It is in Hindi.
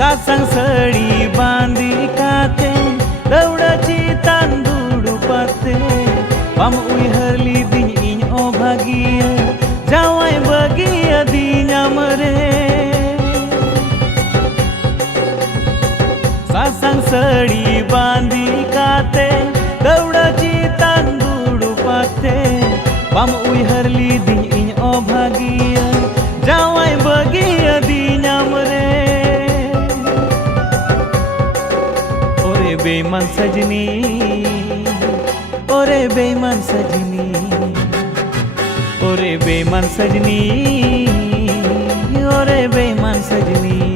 सासंग सड़ी बांधी काते दौड़ाची तांदूड़ पाते बाम उयहरली दिन इन ओ भागिया जावाय बगिया दिनाम रे सासंग सड़ी बांधी काते दौड़ाची तांदूड़ पाते बाम उयहरली दिन इन ओ भागिया जावाय बगिया दिनाम रे ओरे बेईमान सजनी ओरे बेईमान सजनी ओरे बेईमान सजनी ओरे बेईमान सजनी।